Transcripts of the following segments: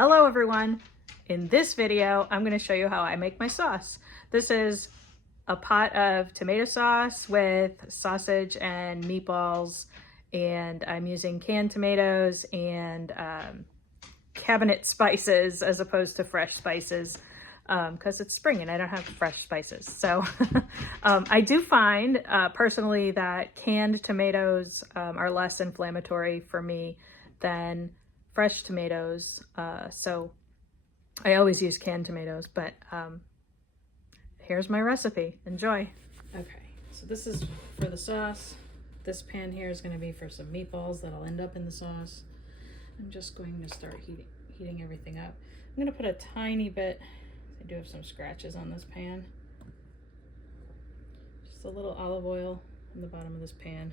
Hello everyone! In this video, I'm going to show you how I make my sauce. This is a pot of tomato sauce with sausage and meatballs, and I'm using canned tomatoes and cabinet spices as opposed to fresh spices because it's spring and I don't have fresh spices. So I do find personally that canned tomatoes are less inflammatory for me than fresh tomatoes, so I always use canned tomatoes, but here's my recipe. Enjoy. Okay, so this is for the sauce. This pan here is going to be for some meatballs that'll end up in the sauce. I'm just going to start heating everything up. I'm going to put a tiny bit, I do have some scratches on this pan, just a little olive oil in the bottom of this pan.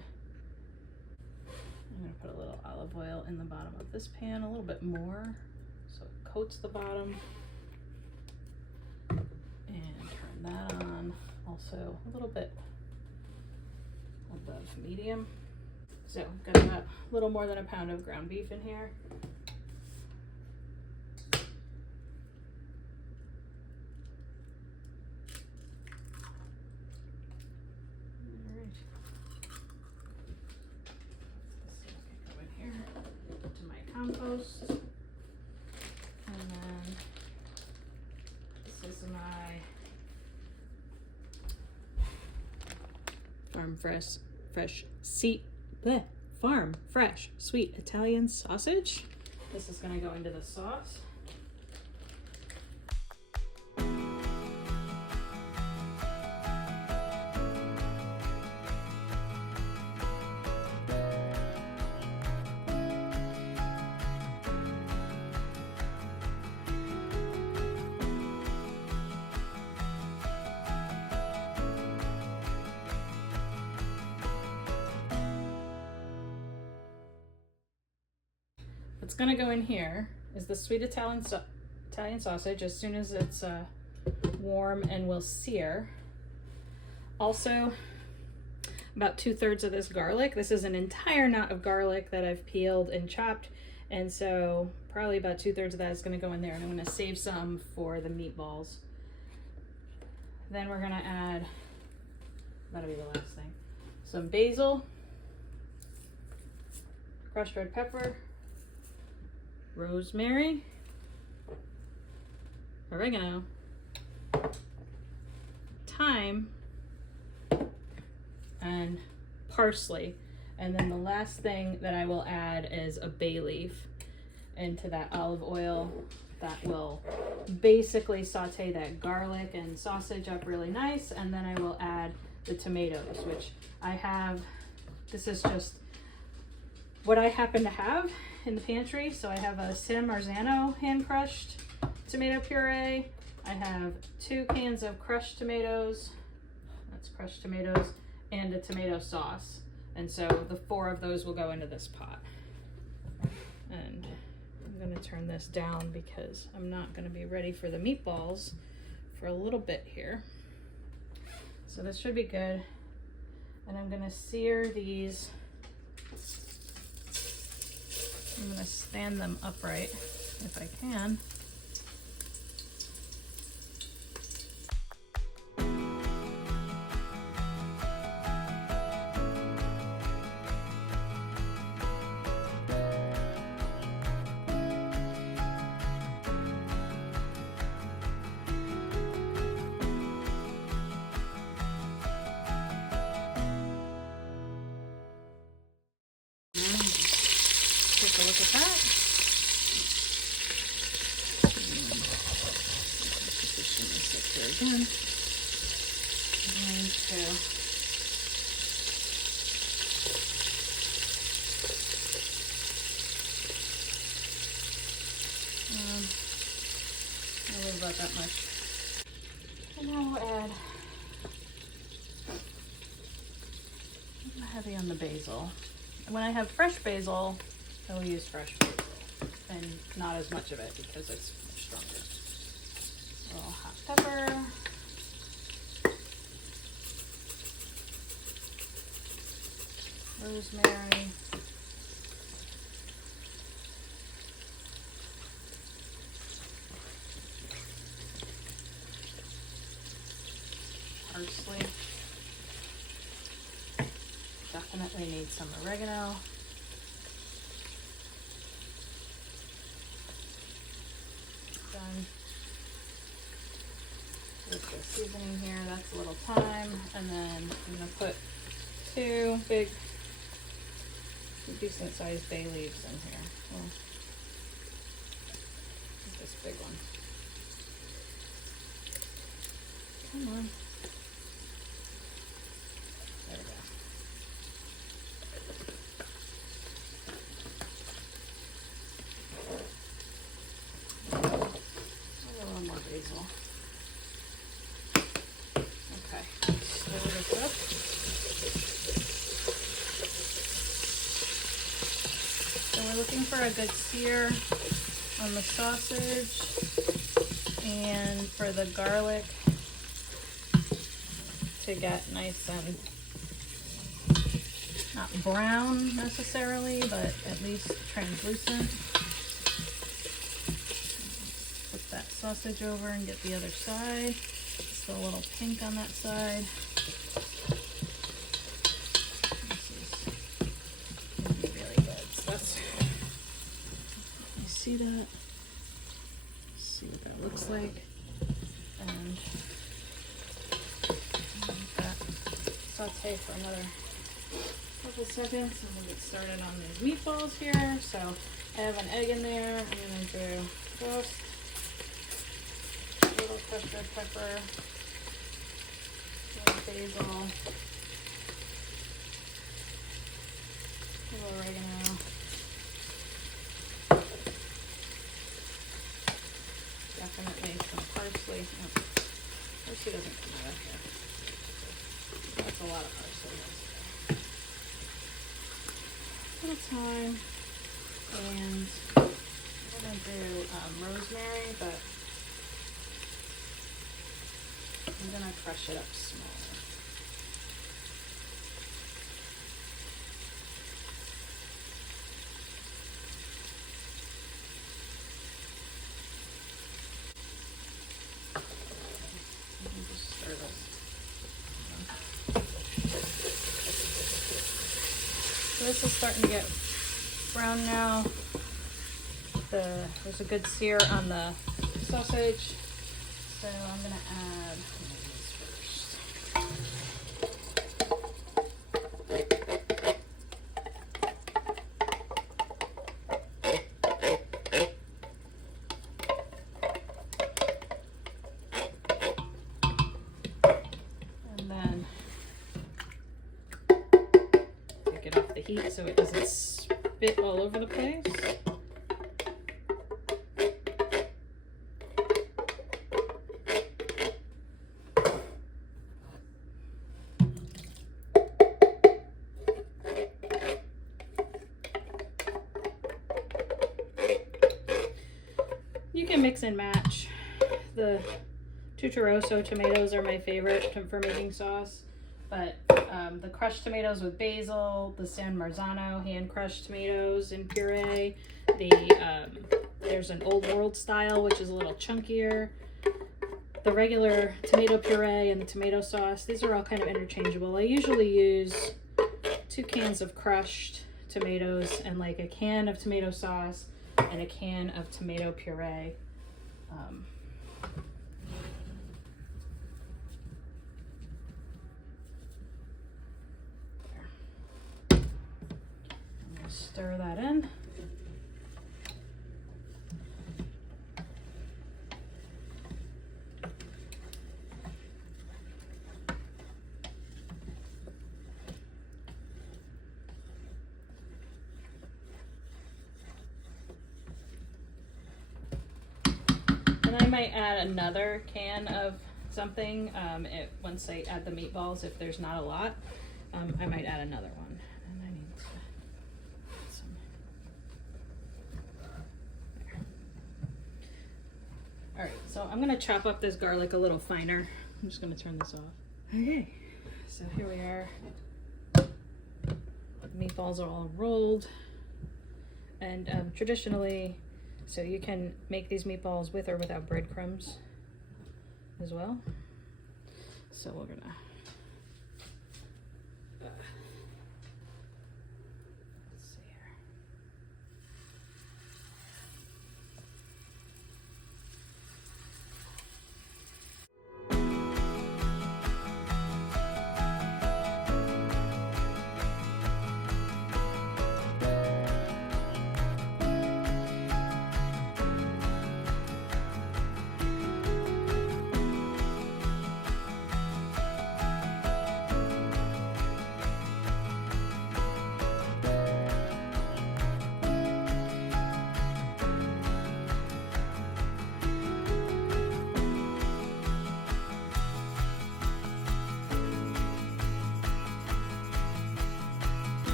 I'm going to put a little olive oil in the bottom of this pan, a little bit more, so it coats the bottom. And turn that on, also a little bit above medium. So I've got about a little more than a pound of ground beef in here. Compost, and then this is my farm fresh sweet Italian sausage. This is going to go into the sauce. What's going to go in here is the sweet Italian sausage as soon as it's warm and will sear. Also, about 2/3 of this garlic. This is an entire knot of garlic that I've peeled and chopped, and so probably about 2/3 of that is going to go in there, and I'm going to save some for the meatballs. Then we're going to add, that'll be the last thing, some basil, crushed red pepper, rosemary, oregano, thyme, and parsley. And then the last thing that I will add is a bay leaf into that olive oil. That will basically saute that garlic and sausage up really nice. And then I will add the tomatoes, which I have. This is just what I happen to have in the pantry. So I have a Sim Marzano hand crushed tomato puree. I have 2 cans of crushed tomatoes, that's crushed tomatoes, and a tomato sauce. And so the 4 of those will go into this pot. And I'm going to turn this down because I'm not going to be ready for the meatballs for a little bit here. So this should be good. And I'm going to sear these. I'm going to stand them upright if I can. Take a look at that. Position this up here again. I'm going to I love about that much. And now we'll add heavy on the basil. When I have fresh basil, I will use fresh basil and not as much of it because it's much stronger. A little hot pepper. Rosemary. need some oregano. Done. With the seasoning here, that's a little thyme, and then I'm gonna put 2 big, decent sized bay leaves in here. Well, this big one. Come on. There we go. A little more basil. Okay, stir this up. So we're looking for a good sear on the sausage and for the garlic to get nice and not brown necessarily, but at least translucent. Flip that sausage over and get the other side. Still a little pink on that side. This is gonna be really good. So that's, you see that? See what that looks like. And let that saute for another couple seconds, and we'll get started on these meatballs here. So I have an egg in there. I'm gonna do just a little crushed red pepper, a little basil, a little oregano, definitely some parsley. Oh, parsley doesn't come out of here. That's a lot of parsley. A little thyme, and I'm gonna do rosemary, but I'm gonna crush it up smaller. Just stir this. So this is starting to get brown now. There's a good sear on the sausage. So I'm gonna add this first. And then take it off the heat so it doesn't spit all over the place. You can mix and match. The Tutturosso tomatoes are my favorite for making sauce, but the crushed tomatoes with basil, the San Marzano hand crushed tomatoes in puree, there's an old world style which is a little chunkier, the regular tomato puree and the tomato sauce, these are all kind of interchangeable. I usually use 2 cans of crushed tomatoes and like a can of tomato sauce and a can of tomato puree. I'm gonna stir that in. I might add another can of something once I add the meatballs. If there's not a lot, I might add another one. And I need to add some there. All right, so I'm gonna chop up this garlic a little finer. I'm just gonna turn this off. Okay, so here we are. The meatballs are all rolled, and traditionally, so you can make these meatballs with or without breadcrumbs as well. So we're gonna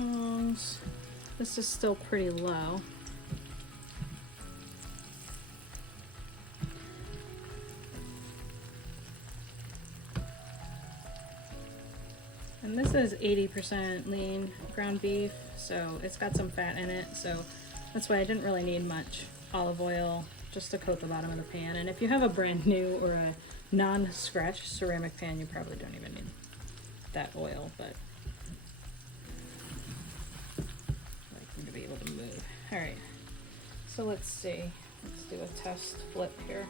tongs. This is still pretty low. And this is 80% lean ground beef, so it's got some fat in it, so that's why I didn't really need much olive oil just to coat the bottom of the pan. And if you have a brand new or a non-scratch ceramic pan, you probably don't even need that oil, but I like you to be able to move. All right, so let's see. Let's do a test flip here.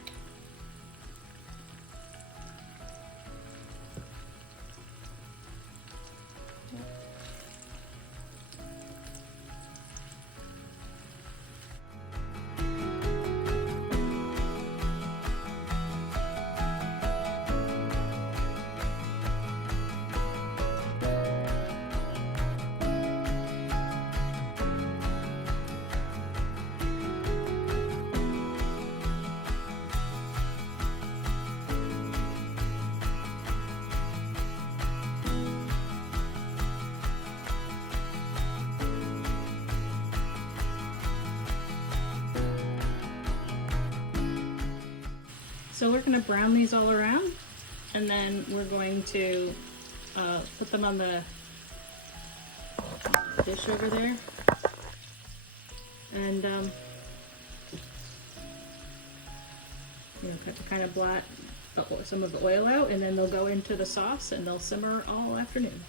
So we're going to brown these all around, and then we're going to put them on the dish over there, and kind of blot some of the oil out, and then they'll go into the sauce and they'll simmer all afternoon.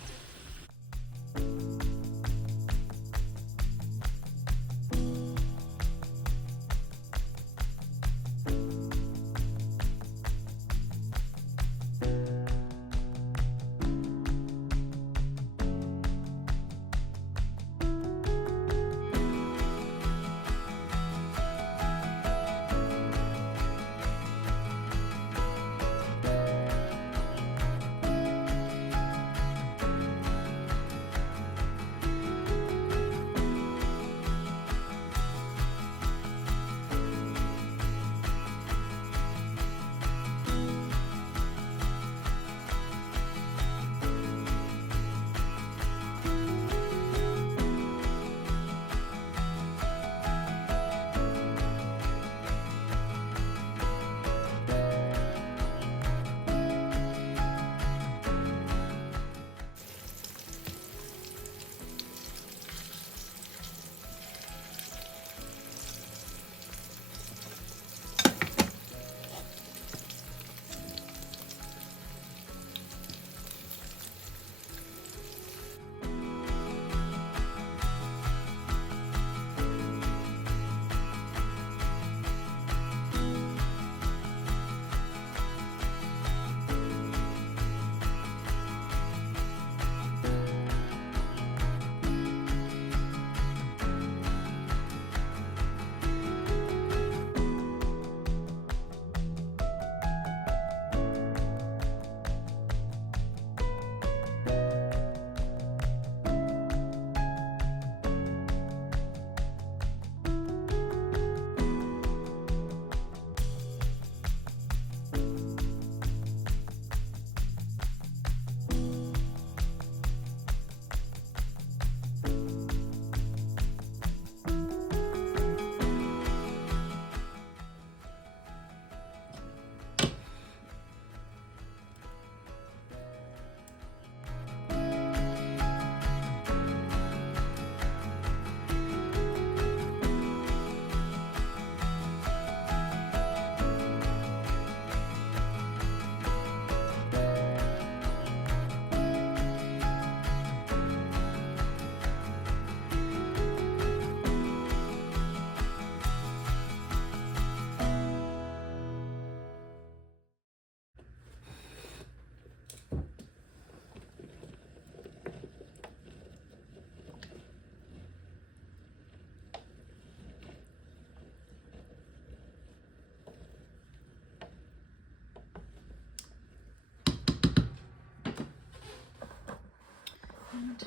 And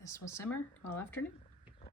this will simmer all afternoon.